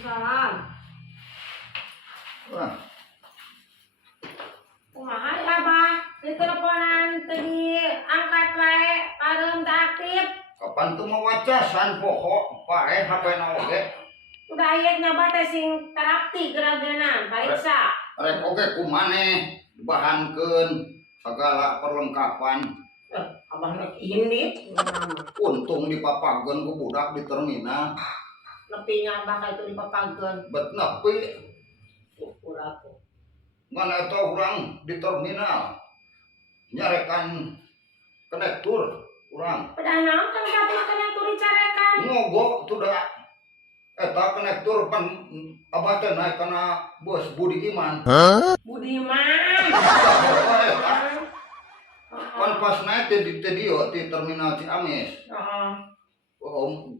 Waalaikumsalam. Wah, Kumaha ya, Abah? Di teleponan tadi angkat wae, pareum teu aktif. kapan tuh mau wacasan pokok pae HP na oge. Udah aya nyoba teh sing terapti geragenan, pariksa. Rek oge kumaneh dibahankeun sagala perlengkapan. Abah nek ini Untung dipapageun ku budak di terminal. nepinya Abah ka itu dipapageun. Bet nepi Syukur atuh. ngan eta urang di terminal nyarekan konektor urang. Padahal naon kan tapi yang turi carekan. Ngogok tuh da eta konektor pan abah teh naik kana bos Budi Iman. Budiman. Pan pas naik di dieu di terminal Ciamis. Heeh.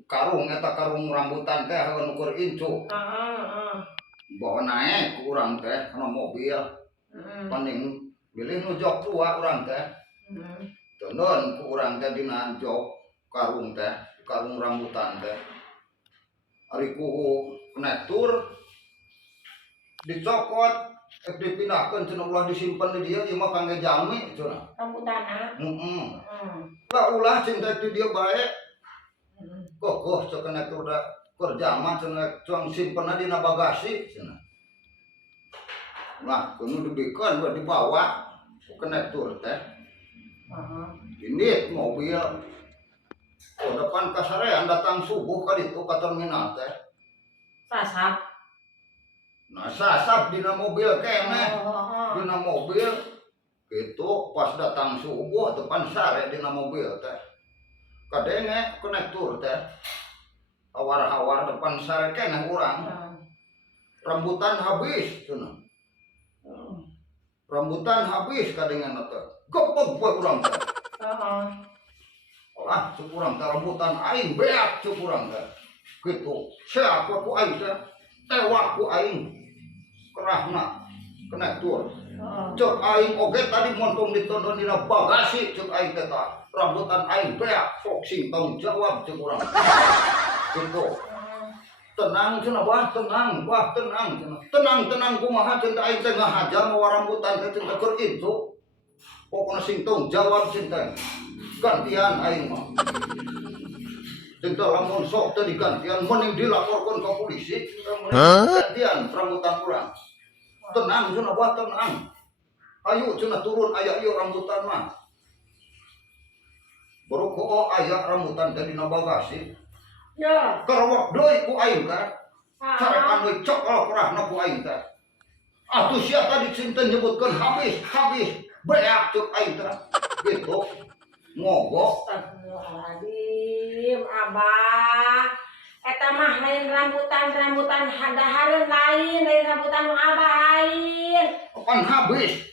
Karung eta karung rambutan teh heun ukur incu. Heeh. Bawa naik ku urang teh kana mobil. Paning bilih nu jok tua urang teh. Tenon ku urang teh dina jok karung teh, karung rambutan teh. Ari ku konektor dicokot dipindahkeun cenah ulah disimpen di dieu ieu mah kangge jami cenah. Rambutana. Ulah cinta di dia bae. Kokoh cek konektor da kerja mah cenah cuang simpenna dina bagasi cenah. Nah, kudu dibikeun buat dibawa ku konektor teh. Ini mobil depan kasarean datang subuh ka ditu ka terminal teh. Sasap. Nah, sasap dina mobil keneh. Dina mobil gitu pas datang subuh depan sare dina mobil teh. Kadenge konektor teh. Hawar-hawar depan sare keneh urang. Rambutan habis cenah. Rambutan habis kadengan teh. Gepeg we urang teh. Ah, cukurang teh rambutan aing beak cukurang teh. Gitu. Siapa ku aing teh? Tewak ku aing. Kerahna konektor. Cek aing oge tadi montong ditodon dina bagasi cek aing teh tah. Rambutan aing beak sok sing tanggung jawab cek urang. Gitu. Tenang cenah bah, tenang cenah. Tenang kumaha cenah aing teh ngahajar mawa rambutan teh cenah keur itu. Pokona sing tanggung jawab cenah. Gantian aing mah. Cenah lamun sok teh digantian mending dilaporkeun ka polisi. Gantian rambutan urang. Tenang cenah bah, tenang. Ayo cenah turun aya ieu rambutan mah. Baru ko aya rambutan teh dina bagasi. Ya. Karawak deui ku aing teh. Carekan deui cokol kurahna ku aing teh. Atuh sia tadi cinten nyebutkeun habis. Beak cek aing teh. Gitu. Ngogok. Astagfirullahaladzim, Abah. Eta mah lain rambutan hadahareun lain rambutan nu Abah lain. Pan habis.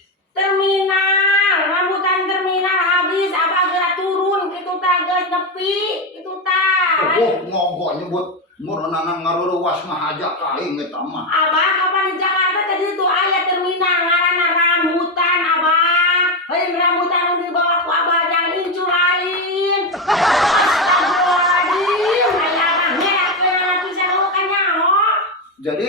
Rambutan terminal habis, Abah geura turun kitu tah geus nepi, kitu tah. Ngogok nyebut meureunana ngaruruwas mah aja ka aing eta mah. Abah kapan di Jakarta tadi itu aya terminal ngaranna rambutan, Abah. Lain rambutan nu dibawa ku Abah yang incu lain. Astagfirullahaladzim, aya mah nyerek pisan lu kan nyaho. Jadi